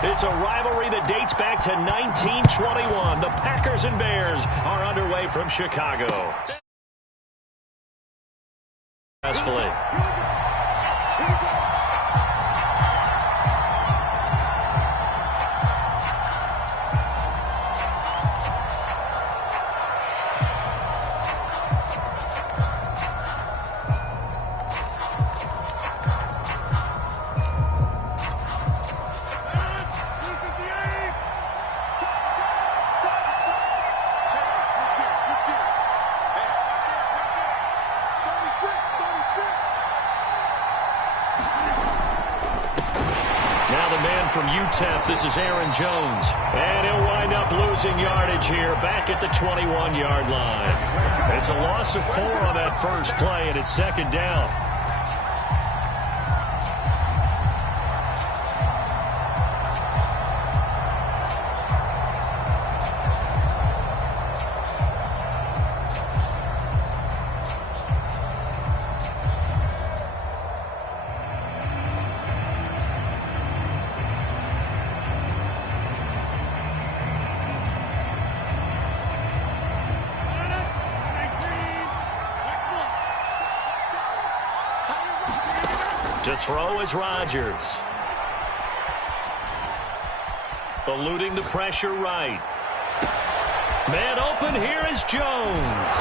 It's a rivalry that dates back to 1921. The Packers and Bears are underway from Chicago. Successfully. From UTEP, this is Aaron Jones. And he'll wind up losing yardage here back at the 21-yard line. It's a loss of 4 on that first play, and it's second down. To throw is Rodgers. Eluding the pressure right. Man open, here is Jones.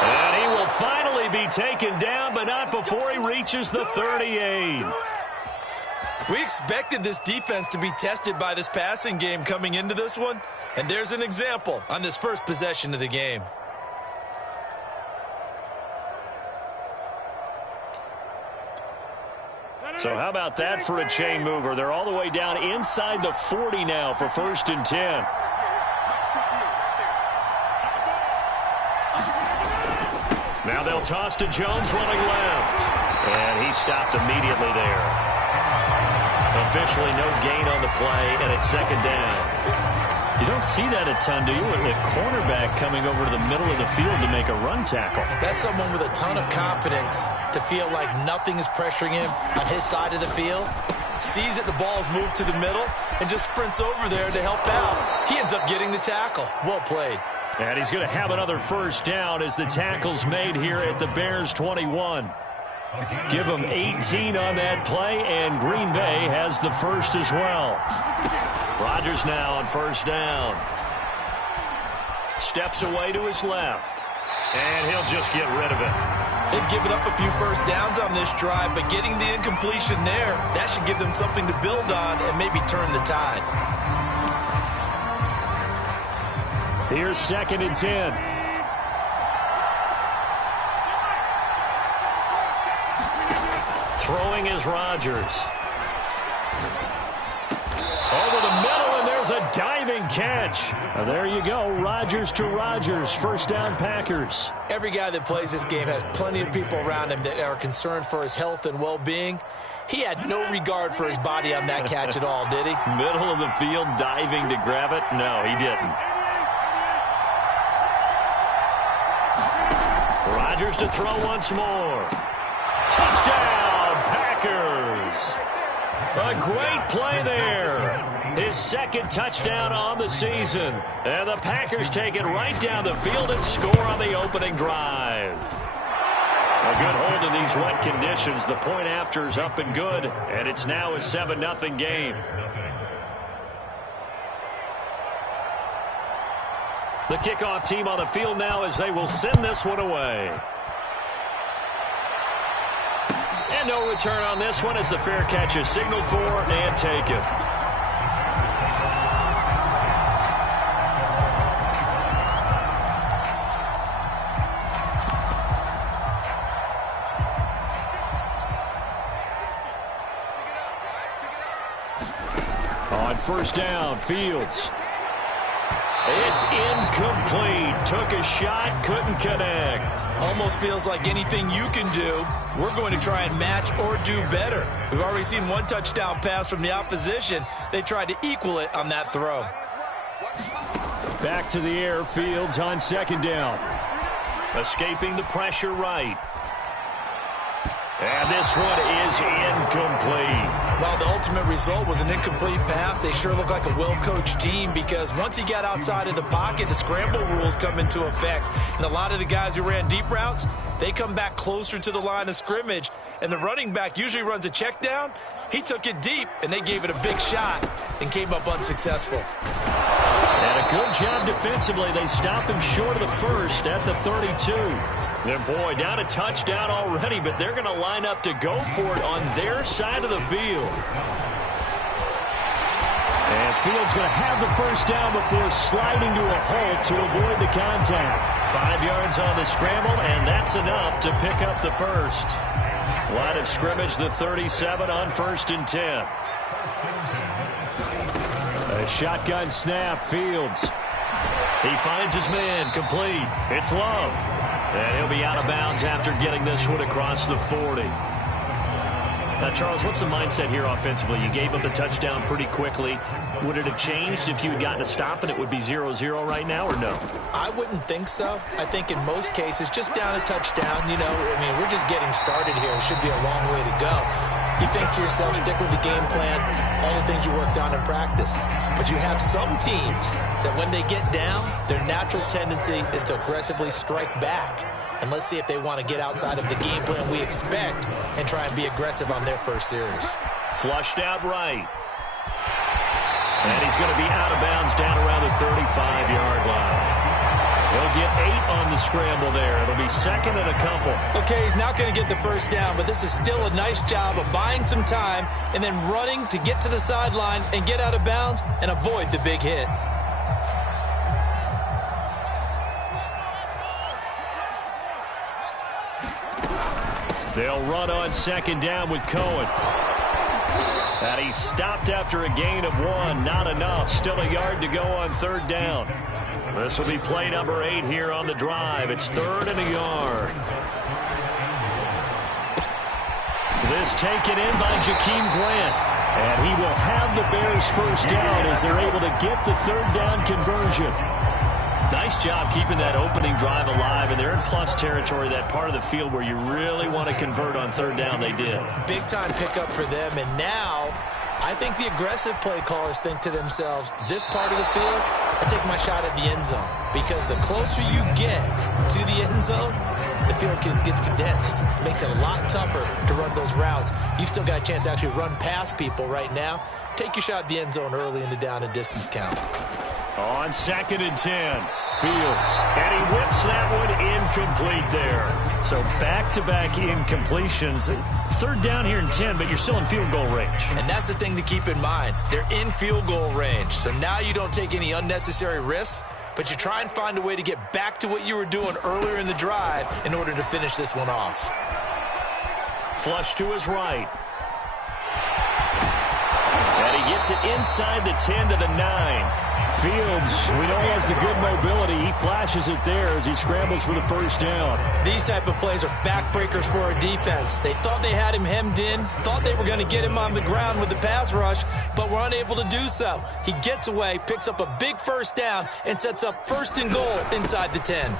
And he will finally be taken down, but not before he reaches the 38. We expected this defense to be tested by this passing game coming into this one. And there's an example on this first possession of the game. So how about that for a chain mover? They're all the way down inside the 40 now for 1st and 10. Now they'll toss to Jones running left. And he stopped immediately there. Officially no gain on the play, and it's second down. You don't see that a ton, do you? A cornerback coming over to the middle of the field to make a run tackle. That's someone with a ton of confidence to feel like nothing is pressuring him on his side of the field. Sees that the ball's moved to the middle and just sprints over there to help out. He ends up getting the tackle. Well played. And he's going to have another first down as the tackle's made here at the Bears 21. Give him 18 on that play, and Green Bay has the first as well. Rodgers now on first down. Steps away to his left. And he'll just get rid of it. They've given up a few first downs on this drive, but getting the incompletion there, that should give them something to build on and maybe turn the tide. Here's 2nd and 10. Throwing is Rodgers. Over the middle, and there's a diving catch. There you go, Rodgers to Rodgers. First down, Packers. Every guy that plays this game has plenty of people around him that are concerned for his health and well-being. He had no regard for his body on that catch at all, did he? Middle of the field, diving to grab it? No, he didn't. Rodgers to throw once more. Touchdown, Packers. A great play there. His second touchdown on the season. And the Packers take it right down the field and score on the opening drive. A good hold in these wet conditions. The point after is up and good. And it's now a 7-0 game. The kickoff team on the field now as they will send this one away. And no return on this one as the fair catch is signaled for and taken. On first down, Fields. It's incomplete. Took a shot, couldn't connect. Almost feels like anything you can do, we're going to try and match or do better. We've already seen one touchdown pass from the opposition. They tried to equal it on that throw. Back to the air, Fields on second down. Escaping the pressure right. And this one is incomplete. Well, the ultimate result was an incomplete pass. They sure look like a well-coached team because once he got outside of the pocket, the scramble rules come into effect. And a lot of the guys who ran deep routes, they come back closer to the line of scrimmage. And the running back usually runs a check down. He took it deep, and they gave it a big shot and came up unsuccessful. And a good job defensively. They stopped him short of the first at the 32. And boy, down a touchdown already, but they're going to line up to go for it on their side of the field. And Fields going to have the first down before sliding to a halt to avoid the contact. 5 yards on the scramble, and that's enough to pick up the first. Line of scrimmage, the 37 on 1st and 10. A shotgun snap, Fields. He finds his man, complete. It's Love. And he'll be out of bounds after getting this one across the 40. Now, Charles, what's the mindset here offensively? You gave up the touchdown pretty quickly. Would it have changed if you had gotten a stop and it would be 0-0 right now, or no? I wouldn't think so. I think in most cases, just down a touchdown, you know, I mean, we're just getting started here. It should be a long way to go. You think to yourself, stick with the game plan, all the things you worked on in practice. But you have some teams that when they get down, their natural tendency is to aggressively strike back. And let's see if they want to get outside of the game plan we expect and try and be aggressive on their first series. Flushed out right. And he's going to be out of bounds down around the 35-yard line. He'll get 8 on the scramble there. It'll be second and a couple. Okay, he's not going to get the first down, but this is still a nice job of buying some time and then running to get to the sideline and get out of bounds and avoid the big hit. They'll run on second down with Cohen. And he's stopped after a gain of 1. Not enough. Still a yard to go on third down. This will be play number 8 here on the drive. It's 3rd and a yard. This taken in by Jakeem Grant. And he will have the Bears first down as they're able to get the third down conversion. Nice job keeping that opening drive alive, and they're in plus territory, that part of the field where you really want to convert on third down. They did. Big-time pickup for them, and now I think the aggressive play callers think to themselves, this part of the field, I take my shot at the end zone, because the closer you get to the end zone, the field gets condensed. It makes it a lot tougher to run those routes. You still got a chance to actually run past people right now. Take your shot at the end zone early in the down and distance count. On 2nd and 10, Fields. And he whips that one incomplete there. So back-to-back incompletions. Third down here and 10, but you're still in field goal range. And that's the thing to keep in mind. They're in field goal range. So now you don't take any unnecessary risks, but you try and find a way to get back to what you were doing earlier in the drive in order to finish this one off. Flush to his right. And he gets it inside the 10 to the 9. Fields, we know he has the good mobility. He flashes it there as he scrambles for the first down. These type of plays are backbreakers for our defense. They thought they had him hemmed in, thought they were going to get him on the ground with the pass rush, but were unable to do so. He gets away, picks up a big first down, and sets up 1st and goal inside the 10.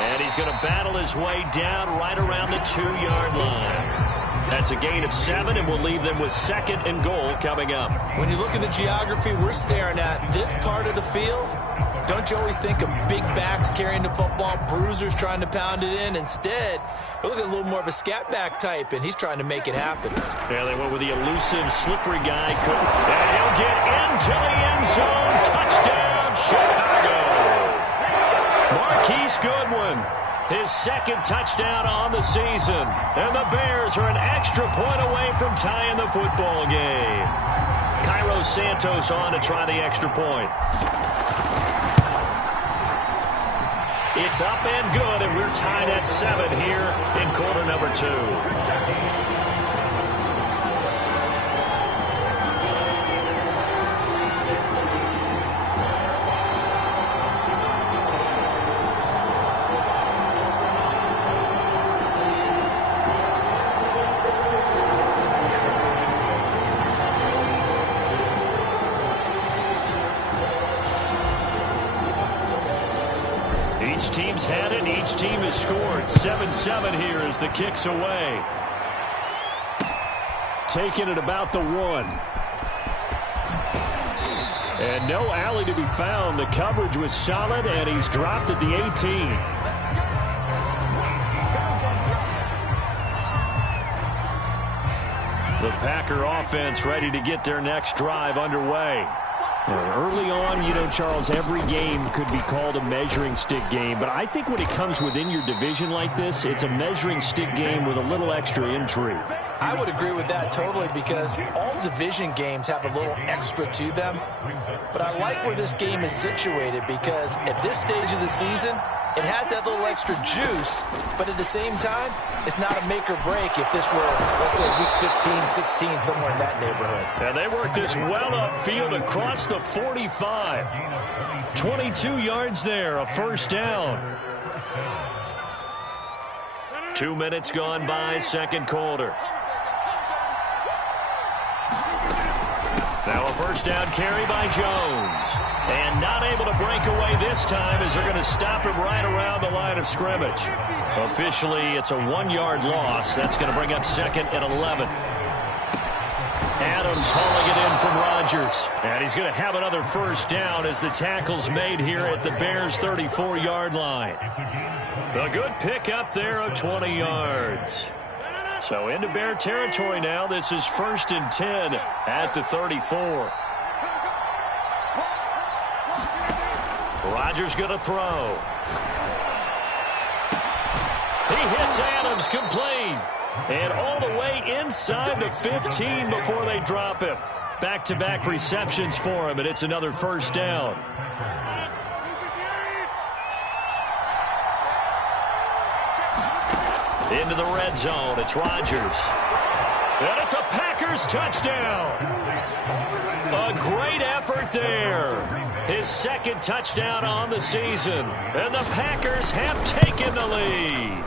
And he's going to battle his way down right around the 2-yard line. That's a gain of 7, and we'll leave them with 2nd and goal coming up. When you look at the geography we're staring at, this part of the field, don't you always think of big backs carrying the football, bruisers trying to pound it in? Instead, we're looking at a little more of a scat back type, and he's trying to make it happen. Yeah, they went with the elusive, slippery guy. And he'll get into the end zone. Touchdown, Chicago. Marquise Goodwin. His 2nd touchdown on the season. And the Bears are an extra point away from tying the football game. Cairo Santos on to try the extra point. It's up and good, and we're tied at 7 here in quarter number 2. Team's had it. Each team has scored. 7-7 here as the kick's away. taken at about the 1. And no alley to be found. The coverage was solid, and he's dropped at the 18. The Packer offense ready to get their next drive underway. Early on, Charles, every game could be called a measuring stick game. But I think when it comes within your division like this, it's a measuring stick game with a little extra intrigue. I would agree with that totally, because all division games have a little extra to them. But I like where this game is situated, because at this stage of the season, it has that little extra juice, but at the same time, it's not a make or break if this were, let's say, week 15, 16, somewhere in that neighborhood. And they work this well upfield across the 45. 22 yards there, a first down. 2 minutes gone by, second quarter. Now a first down carry by Jones. And not able to break away this time, as they're going to stop him right around the line of scrimmage. Officially, it's a 1-yard loss. That's going to bring up second and 11. Adams hauling it in from Rodgers. And he's going to have another first down as the tackle's made here at the Bears' 34-yard line. A good pickup there of 20 yards. So into Bear territory now. This is 1st and 10 at the 34. Rodgers going to throw. He hits Adams complete. And all the way inside the 15 before they drop him. Back-to-back receptions for him, and it's another first down. Into the red zone. It's Rodgers. And it's a Packers touchdown. A great effort there. His second touchdown on the season. And the Packers have taken the lead.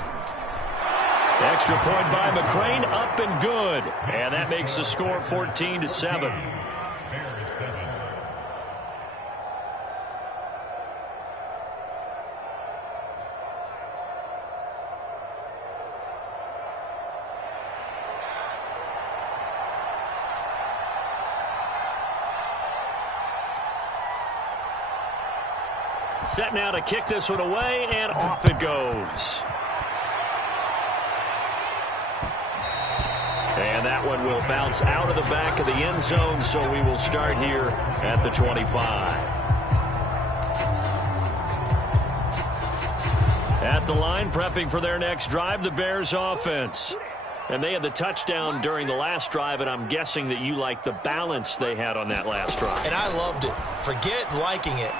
Extra point by McCrane, up and good. And that makes the score 14-7. Set now to kick this one away, and off it goes. And that one will bounce out of the back of the end zone, so we will start here at the 25. At the line, prepping for their next drive, the Bears offense. And they had the touchdown during the last drive, and I'm guessing that you like the balance they had on that last drive. And I loved it. Forget liking it.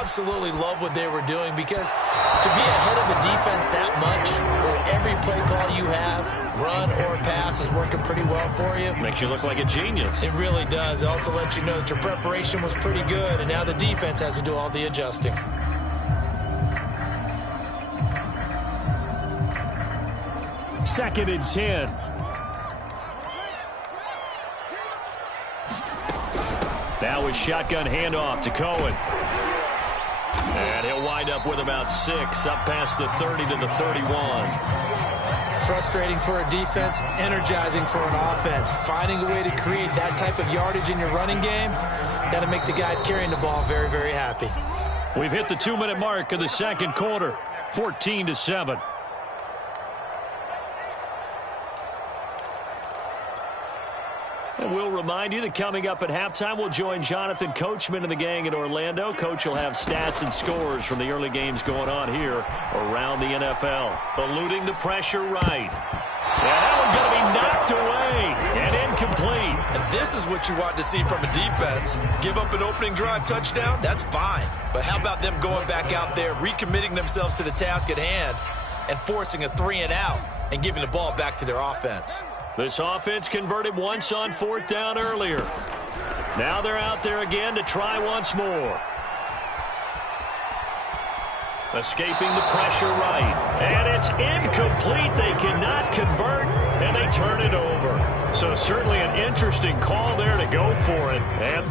Absolutely love what they were doing, because to be ahead of a defense that much, where every play call you have, run or pass, is working pretty well for you. Makes you look like a genius. It really does. It also lets you know that your preparation was pretty good, and now the defense has to do all the adjusting. Second and 10. Now a shotgun handoff to Cohen. And he'll wind up with about 6, up past the 30 to the 31. Frustrating for a defense, energizing for an offense. Finding a way to create that type of yardage in your running game, that'll make the guys carrying the ball very, very happy. We've hit the 2-minute mark of the second quarter, 14-7. And we'll remind you that coming up at halftime, we'll join Jonathan Coachman and the gang in Orlando. Coach will have stats and scores from the early games going on here around the NFL. Eluding the pressure right. And that one's going to be knocked away and incomplete. And this is what you want to see from a defense. Give up an opening drive touchdown, that's fine. But how about them going back out there, recommitting themselves to the task at hand, and forcing a 3-and-out and giving the ball back to their offense? This offense converted once on 4th down earlier. Now they're out there again to try once more. Escaping the pressure right. And it's incomplete. They cannot convert, and they turn it over. So certainly an interesting call there to go for it. And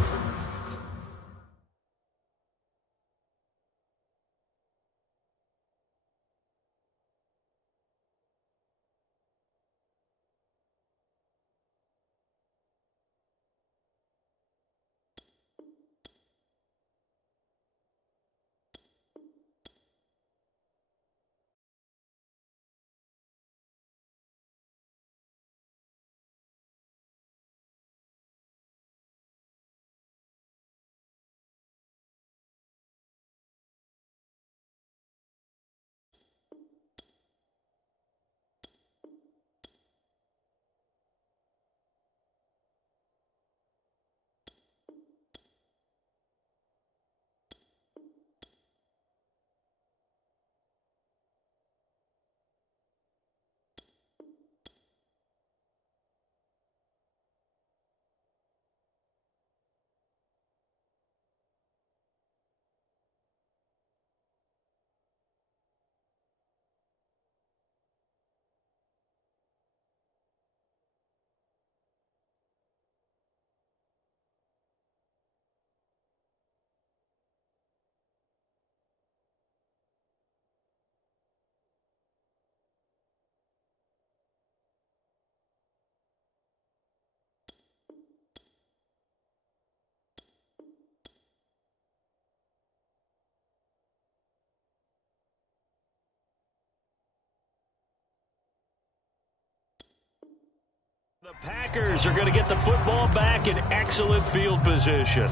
The Packers are going to get the football back in excellent field position.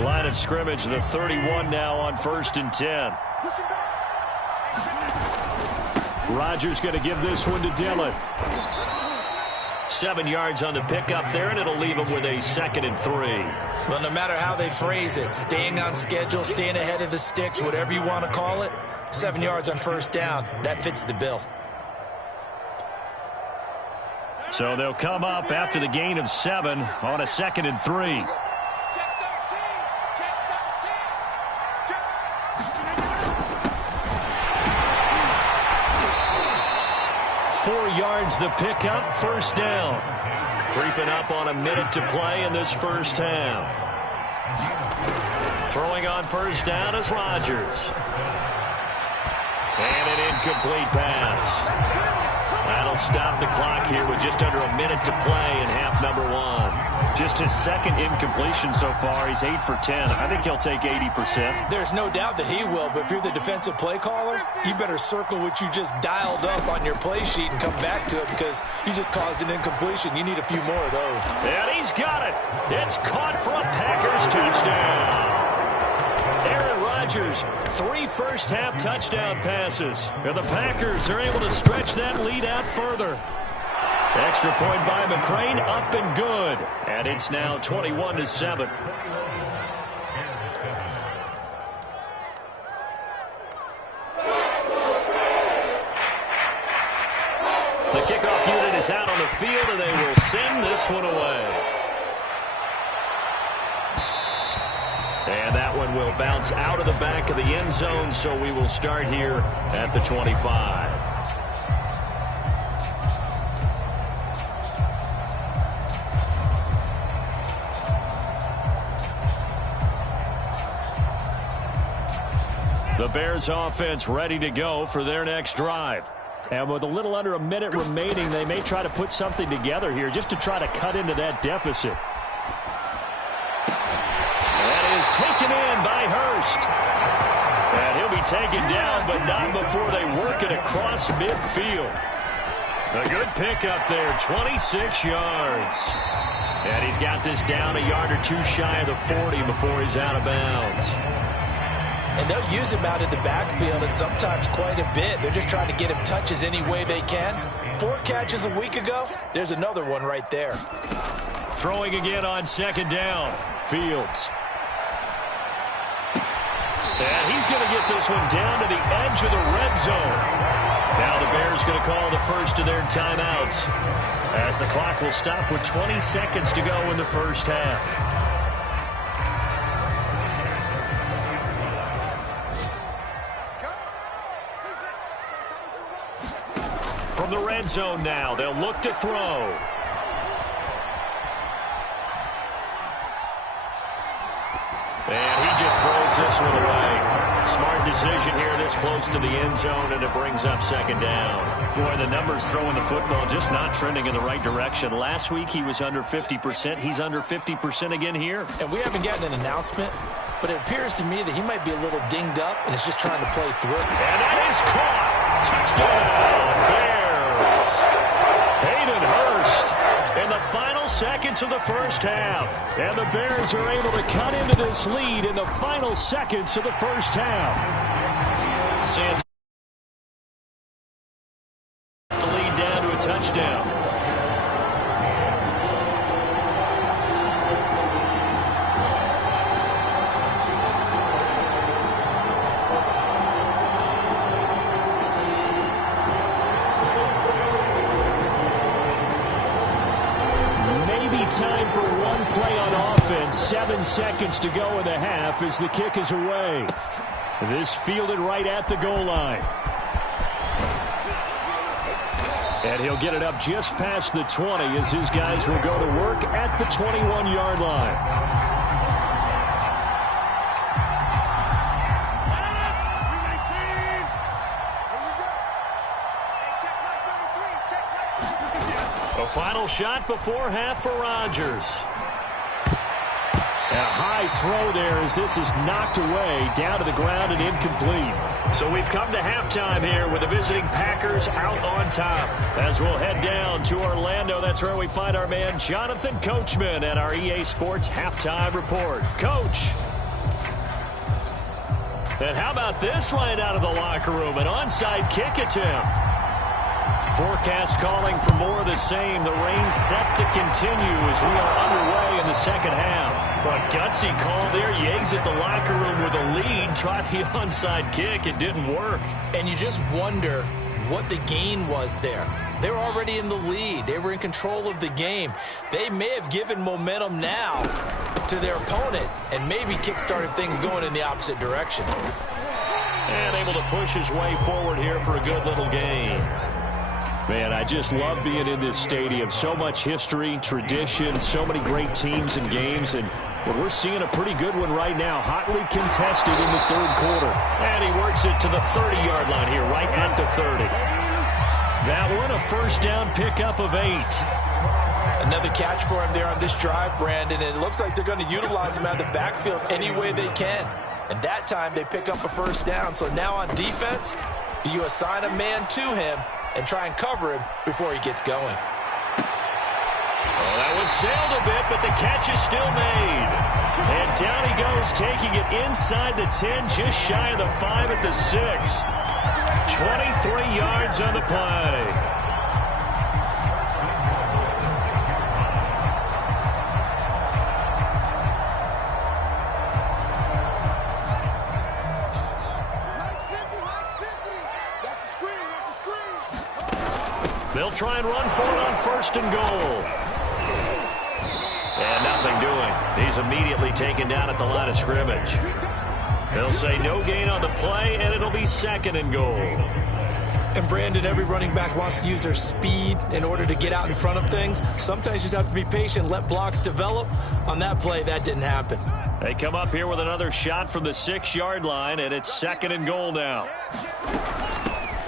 Line of scrimmage, the 31 now on 1st and 10. Rodgers going to give this one to Dillon. 7 yards on the pickup there, and it'll leave him with a 2nd and 3. Well, no matter how they phrase it, staying on schedule, staying ahead of the sticks, whatever you want to call it, 7 yards on 1st down, that fits the bill. So they'll come up after the gain of 7 on a 2nd and 3. Yards the pickup, 1st down. Creeping up on a minute to play in this first half. Throwing on 1st down is Rodgers. And an incomplete pass. That'll stop the clock here with just under a minute to play in half number 1. Just his 2nd incompletion so far. He's 8 for 10. I think he'll take 80%. There's no doubt that he will, but if you're the defensive play caller, you better circle what you just dialed up on your play sheet and come back to it because you just caused an incompletion. You need a few more of those. And he's got it. It's caught for a Packers touchdown. Aaron Rodgers, 3 first-half touchdown passes. And the Packers are able to stretch that lead out further. Extra point by McCrane, up and good. And it's now 21-7. The kickoff unit is out on the field, and they will send this one away. And that one will bounce out of the back of the end zone, so we will start here at the 25. The Bears offense ready to go for their next drive. And with a little under a minute remaining, they may try to put something together here just to try to cut into that deficit. That is taken in by Hurst. And he'll be taken down, but not before they work it across midfield. A good pickup there, 26 yards. And he's got this down a yard or 2 shy of the 40 before he's out of bounds. And they'll use him out in the backfield, and sometimes quite a bit. They're just trying to get him touches any way they can. 4 catches a week ago. There's another one right there. Throwing again on 2nd down. Fields. And he's going to get this one down to the edge of the red zone. Now the Bears going to call the first of their timeouts, as the clock will stop with 20 seconds to go in the first half. From the red zone now, they'll look to throw. And he just throws this one away. Smart decision here this close to the end zone, and it brings up 2nd down. Boy, the numbers throwing the football just not trending in the right direction. Last week he was under 50%. He's under 50% again here. And we haven't gotten an announcement, but it appears to me that he might be a little dinged up and is just trying to play through. And that is caught. Touchdown, Bears. Hayden Hurst in the final seconds of the first half. And the Bears are able to cut into this lead in the final seconds of the first half. Sands the lead down to a touchdown. Time for one play on offense. 7 seconds to go in the half as the kick is away. This fielded right at the goal line. And he'll get it up just past the 20 as his guys will go to work at the 21-yard line. A final shot before half for Rodgers. And a high throw there as this is knocked away, down to the ground and incomplete. So we've come to halftime here with the visiting Packers out on top. As we'll head down to Orlando, that's where we find our man Jonathan Coachman at our EA Sports Halftime Report. Coach. And how about this right out of the locker room? An onside kick attempt. Forecast calling for more of the same. The rain set to continue as we are underway in the second half. But gutsy call there. Yates at the locker room with a lead. Tried the onside kick. It didn't work. And you just wonder what the gain was there. They were already in the lead. They were in control of the game. They may have given momentum now to their opponent and maybe kick-started things going in the opposite direction. And able to push his way forward here for a good little game. Man, I just love being in this stadium. So much history, tradition, so many great teams and games. And we're seeing a pretty good one right now. Hotly contested in the third quarter. And he works it to the 30-yard line here, right at the 30. That one, a first down pickup of 8. Another catch for him there on this drive, Brandon. And it looks like they're going to utilize him out of the backfield any way they can. And that time they pick up a first down. So now on defense, do you assign a man to him and try and cover him before he gets going? Well, that was sailed a bit, but the catch is still made. And down he goes, taking it inside the 10, just shy of the 5 at the 6. 23 yards on the play. They'll try and run for it on first and goal. And nothing doing. He's immediately taken down at the line of scrimmage. They'll say no gain on the play, and it'll be second and goal. And Brandon, every running back wants to use their speed in order to get out in front of things. Sometimes you just have to be patient, let blocks develop. On that play, that didn't happen. They come up here with another shot from the 6-yard line, and it's second and goal now.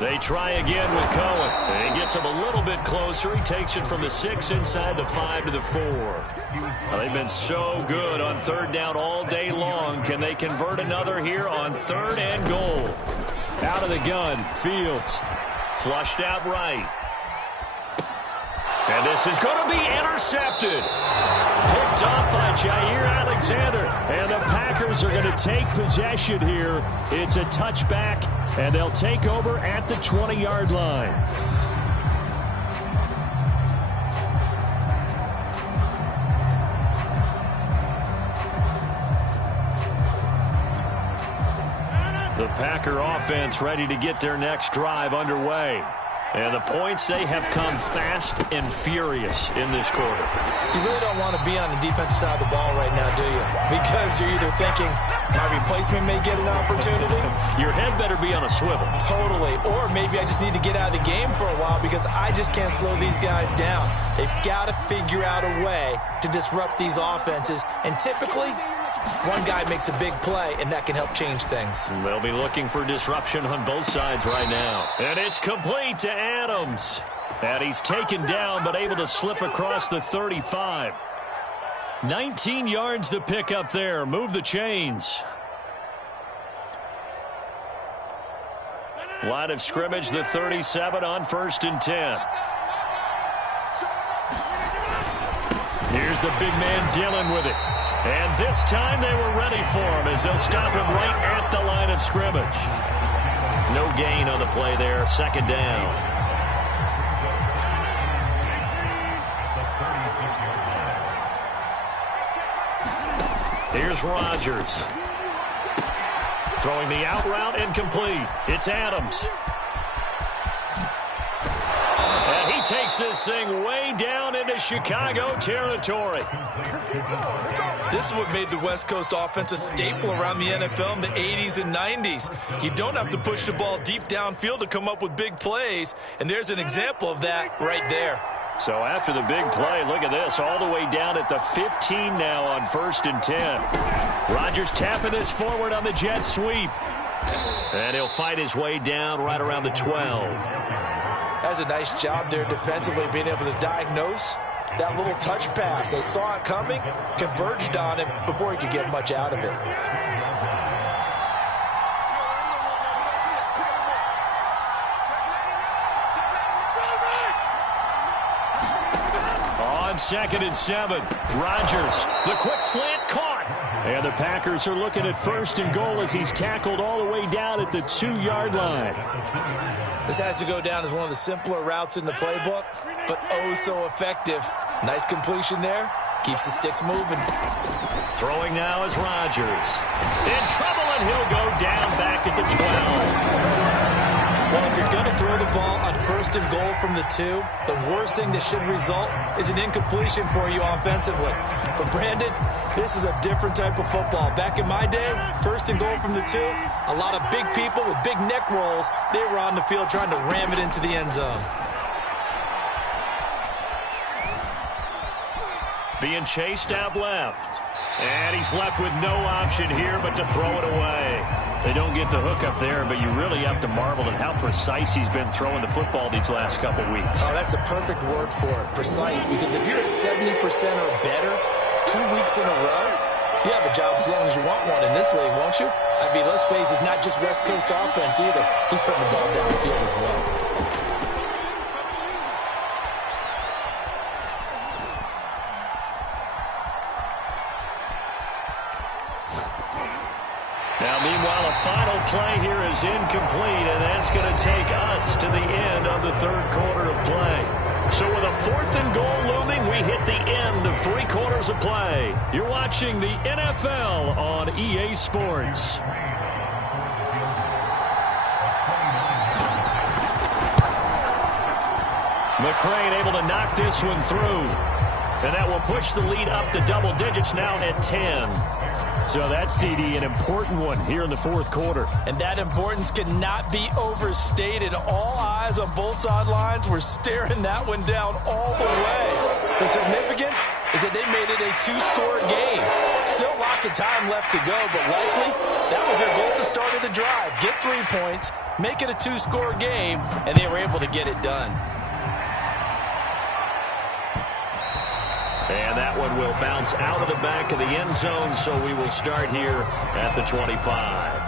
They try again with Cohen. And he gets him a little bit closer. He takes it from the 6 inside the 5 to the 4. Well, they've been so good on third down all day long. Can they convert another here on third and goal? Out of the gun, Fields. Flushed out right. And this is going to be intercepted. Picked off by Jair Alexander. And the Packers are going to take possession here. It's a touchback, and they'll take over at the 20-yard line. The Packer offense ready to get their next drive underway. And the points, they have come fast and furious in this quarter. You really don't want to be on the defensive side of the ball right now, do you? Because you're either thinking, my replacement may get an opportunity. Your head better be on a swivel. Totally. Or maybe I just need to get out of the game for a while because I just can't slow these guys down. They've got to figure out a way to disrupt these offenses. And typically, one guy makes a big play, and that can help change things. They'll be looking for disruption on both sides right now. And it's complete to Adams. And he's taken down, but able to slip across the 35. 19 yards to pick up there. Move the chains. Line of scrimmage, the 37 on first and 10. Here's the big man Dillon with it. And this time they were ready for him as they'll stop him right at the line of scrimmage. No gain on the play there. Second down. Here's Rodgers. Throwing the out route incomplete. It's Adams. And he takes this thing way down into Chicago territory. This is what made the West Coast offense a staple around the NFL in the 80s and 90s. You don't have to push the ball deep downfield to come up with big plays, and there's an example of that right there. So after the big play, look at this, all the way down at the 15 now on first and 10. Rodgers tapping this forward on the jet sweep. And he'll fight his way down right around the 12. That's a nice job there defensively, being able to diagnose That little touch pass, they saw it coming, converged on him before he could get much out of it. On 2nd and 7, Rodgers, the quick slant caught. And the Packers are looking at 1st and goal as he's tackled all the way down at the 2-yard line. This has to go down as one of the simpler routes in the playbook, but oh so effective. Nice completion there. Keeps the sticks moving. Throwing now is Rodgers. In trouble, and he'll go down back at the 12. Well, if you're going to throw the ball on 1st and goal from the 2, the worst thing that should result is an incompletion for you offensively. But, Brandon, this is a different type of football. Back in my day, 1st and goal from the 2, a lot of big people with big neck rolls, they were on the field trying to ram it into the end zone. Being chased out left. And he's left with no option here but to throw it away. They don't get the hook up there, but you really have to marvel at how precise he's been throwing the football these last couple weeks. Oh, that's the perfect word for it, precise, because if you're at 70% or better 2 weeks in a row, you have a job as long as you want one in this league, won't you? I mean, let's face it, it's not just West Coast offense either. He's putting the ball down the field as well. Now, meanwhile, a final play here is incomplete, and that's going to take us to the end of the 3rd quarter of play. So with a 4th and goal looming, we hit the end of 3 quarters of play. You're watching the NFL on EA Sports. McCrane able to knock this one through. And that will push the lead up to double digits now at 10. So that, CD, an important one here in the 4th quarter. And that importance cannot be overstated. All eyes on both sidelines were staring that one down all the way. The significance is that they made it a 2-score game. Still lots of time left to go, but likely that was their goal at the start of the drive. Get 3 points, make it a 2-score game, and they were able to get it done. And that one will bounce out of the back of the end zone, so we will start here at the 25.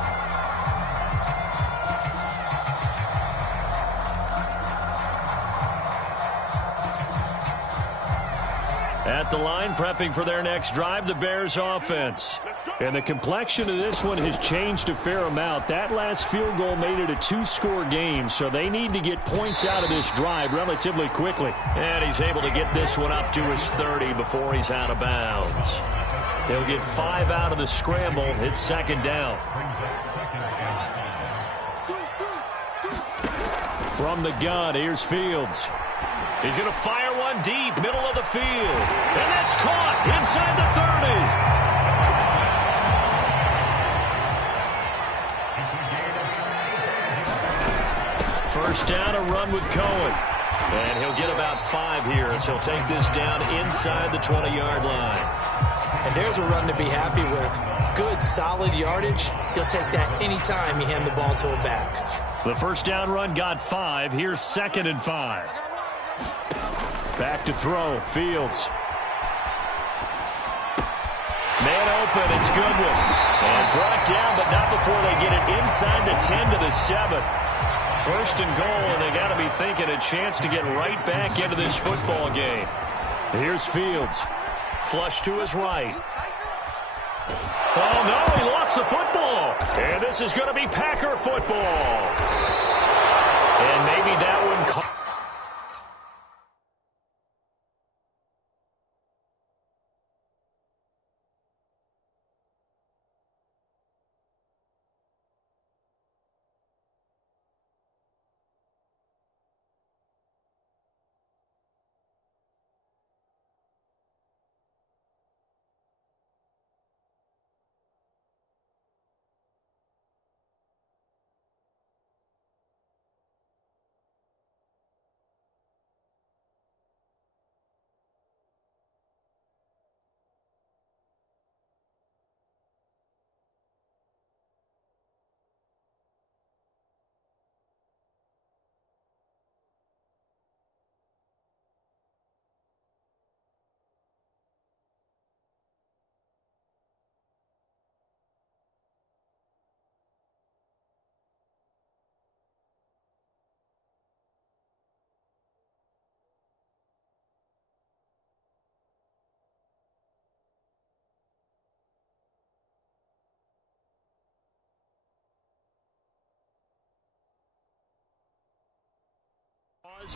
At the line, prepping for their next drive, the Bears offense. And the complexion of this one has changed a fair amount. That last field goal made it a 2-score game, so they need to get points out of this drive relatively quickly. And he's able to get this one up to his 30 before he's out of bounds. He'll get 5 out of the scramble. It's 2nd down. From the gun, here's Fields. He's going to fire one deep, middle of the field. And that's caught inside the 30. First down, a run with Cohen. And he'll get about 5 here as he'll take this down inside the 20-yard line. And there's a run to be happy with. Good, solid yardage. He'll take that anytime you hand the ball to a back. The first down run got 5. Here's 2nd and 5. Back to throw. Fields. Man open. It's Goodwin. And brought down, but not before they get it inside the 10 to the 7. First and goal, and they got to be thinking a chance to get right back into this football game. Here's Fields. Flush to his right. Oh, no, he lost the football. And this is going to be Packer football. And maybe that one...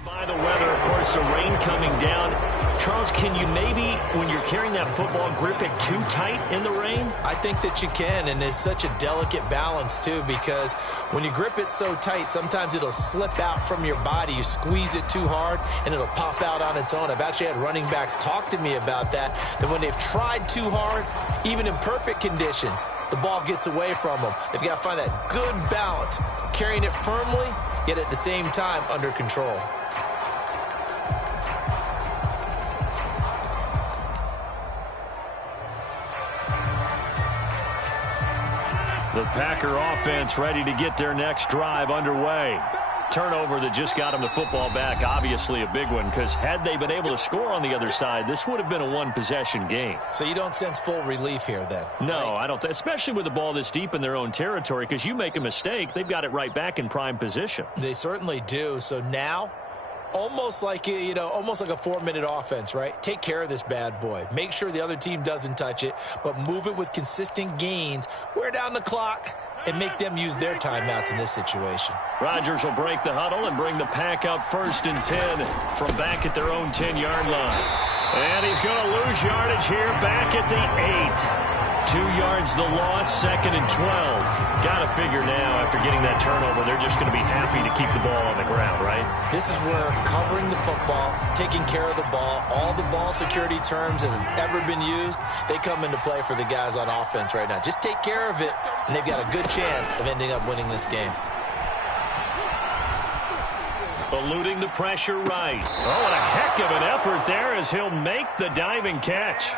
By the weather, of course, the rain coming down. Charles, can you maybe, when you're carrying that football, grip it too tight in the rain? I think that you can, and it's such a delicate balance, too, because when you grip it so tight, sometimes it'll slip out from your body. You squeeze it too hard, and it'll pop out on its own. I've actually had running backs talk to me about that when they've tried too hard, even in perfect conditions, the ball gets away from them. They've got to find that good balance, carrying it firmly, yet at the same time under control. The Packer offense ready to get their next drive underway. Turnover that just got them the football back, obviously a big one, because had they been able to score on the other side, this would have been a one-possession game. So you don't sense full relief here then? No, right? I don't, especially with the ball this deep in their own territory, because you make a mistake, they've got it right back in prime position. They certainly do. So now, almost like a 4-minute offense, right? Take care of this bad boy. Make sure the other team doesn't touch it, but move it with consistent gains. Wear down the clock and make them use their timeouts in this situation. Rodgers will break the huddle and bring the Pack up 1st and 10 from back at their own 10-yard line. And he's going to lose yardage here back at the 8. 2 yards the loss, 2nd and 12. Got to figure now, after getting that turnover, they're just going to be happy to keep the ball on the ground, right? This is where covering the football, taking care of the ball, all the ball security terms that have ever been used, they come into play for the guys on offense right now. Just take care of it, and they've got a good chance of ending up winning this game. Eluding the pressure right. Oh, and a heck of an effort there as he'll make the diving catch.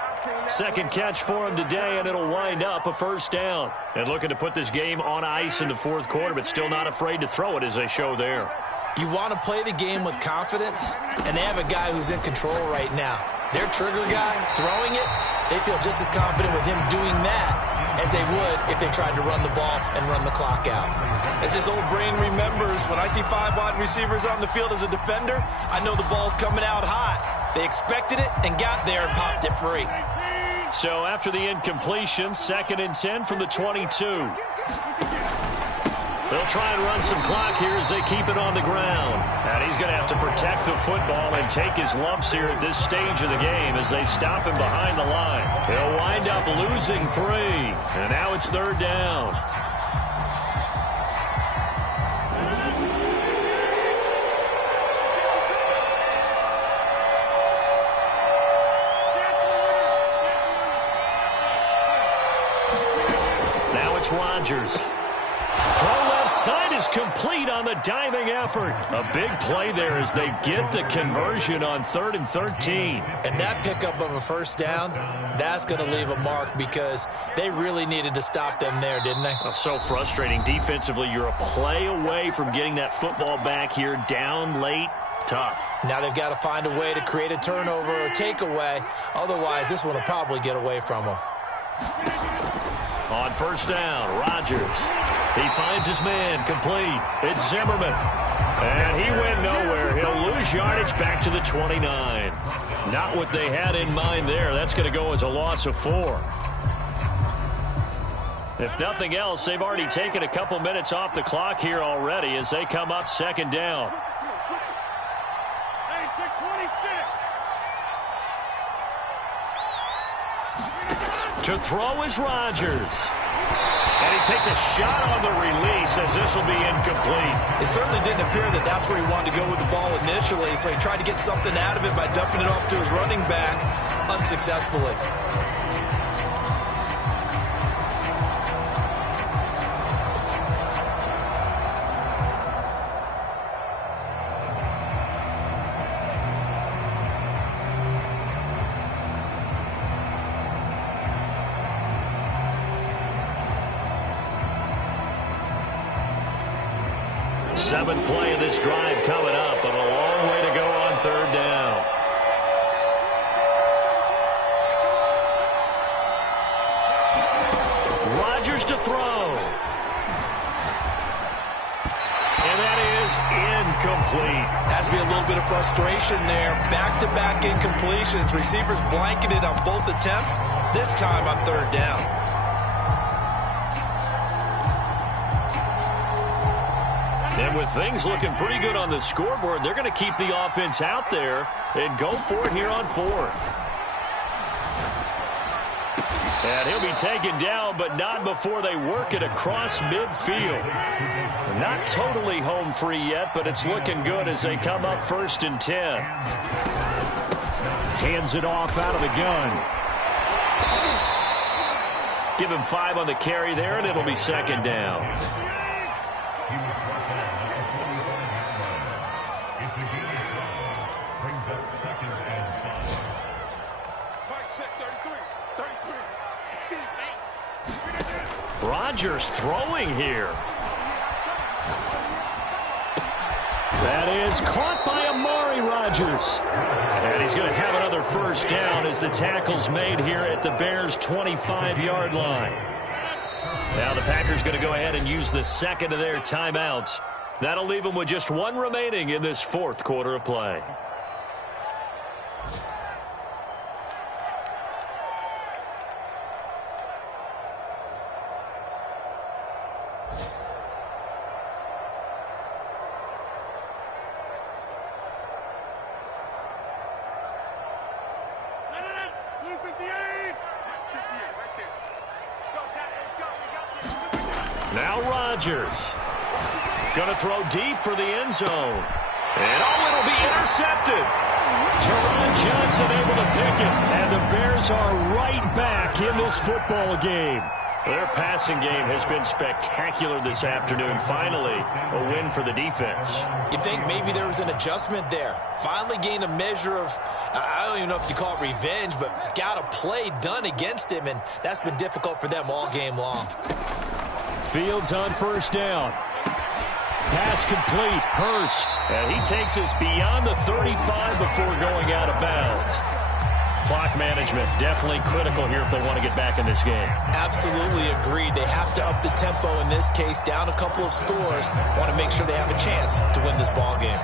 Second catch for him today, and it'll wind up a 1st down. And looking to put this game on ice in the 4th quarter, but still not afraid to throw it as they show there. You want to play the game with confidence, and they have a guy who's in control right now. Their trigger guy, throwing it, they feel just as confident with him doing that as they would if they tried to run the ball and run the clock out. As this old brain remembers, when I see 5 wide receivers on the field as a defender, I know the ball's coming out hot. They expected it and got there and popped it free. So after the incompletion, 2nd and 10 from the 22. They'll try and run some clock here as they keep it on the ground. And he's going to have to protect the football and take his lumps here at this stage of the game as they stop him behind the line. He'll wind up losing 3. And now it's 3rd down. Now it's Rodgers. Throw left side is complete on the diving effort. A big play there as they get the conversion on 3rd and 13. And that pickup of a 1st down, that's going to leave a mark because they really needed to stop them there, didn't they? Oh, so frustrating. Defensively, you're a play away from getting that football back here down late. Tough. Now they've got to find a way to create a turnover or takeaway. Otherwise, this one will probably get away from them. On 1st down, Rodgers. He finds his man complete. It's Zimmerman. And he went nowhere. He'll lose yardage back to the 29. Not what they had in mind there. That's going to go as a loss of 4. If nothing else, they've already taken a couple minutes off the clock here already as they come up 2nd down. To throw is Rodgers. And he takes a shot on the release as this will be incomplete. It certainly didn't appear that that's where he wanted to go with the ball initially, so he tried to get something out of it by dumping it off to his running back unsuccessfully. Seventh play of this drive coming up, but a long way to go on 3rd down. Rodgers to throw. And that is incomplete. Has to be a little bit of frustration there. Back-to-back incompletions. Receivers blanketed on both attempts, this time on 3rd down. And with things looking pretty good on the scoreboard, they're going to keep the offense out there and go for it here on fourth. And he'll be taken down, but not before they work it across midfield. Not totally home free yet, but it's looking good as they come up 1st and 10. Hands it off out of the gun. Give him 5 on the carry there, and it'll be 2nd down. Rodgers throwing here. That is caught by Amari Rodgers. And he's going to have another 1st down as the tackle's made here at the Bears' 25-yard line. Now the Packers going to go ahead and use the 2nd of their timeouts. That'll leave them with just 1 remaining in this 4th quarter of play. Now Rodgers. Going to throw deep for the end zone. And it'll be intercepted. Teron Johnson able to pick it. And the Bears are right back in this football game. Their passing game has been spectacular this afternoon. Finally, a win for the defense. You think maybe there was an adjustment there. Finally gained a measure of, I don't even know if you call it revenge, but got a play done against him, and that's been difficult for them all game long. Fields on 1st down. Pass complete. Hurst. And he takes us beyond the 35 before going out of bounds. Clock management definitely critical here if they want to get back in this game. Absolutely agreed. They have to up the tempo in this case, down a couple of scores. Want to make sure they have a chance to win this ball game.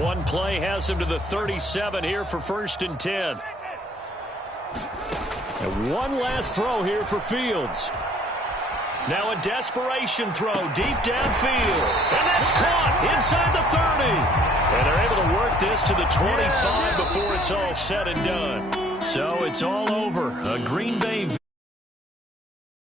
One play has him to the 37 here for 1st and 10. And one last throw here for Fields. Now a desperation throw deep downfield. And that's caught inside the 30. And they're able to work this to the 25 before it's all said and done. So it's all over. A Green Bay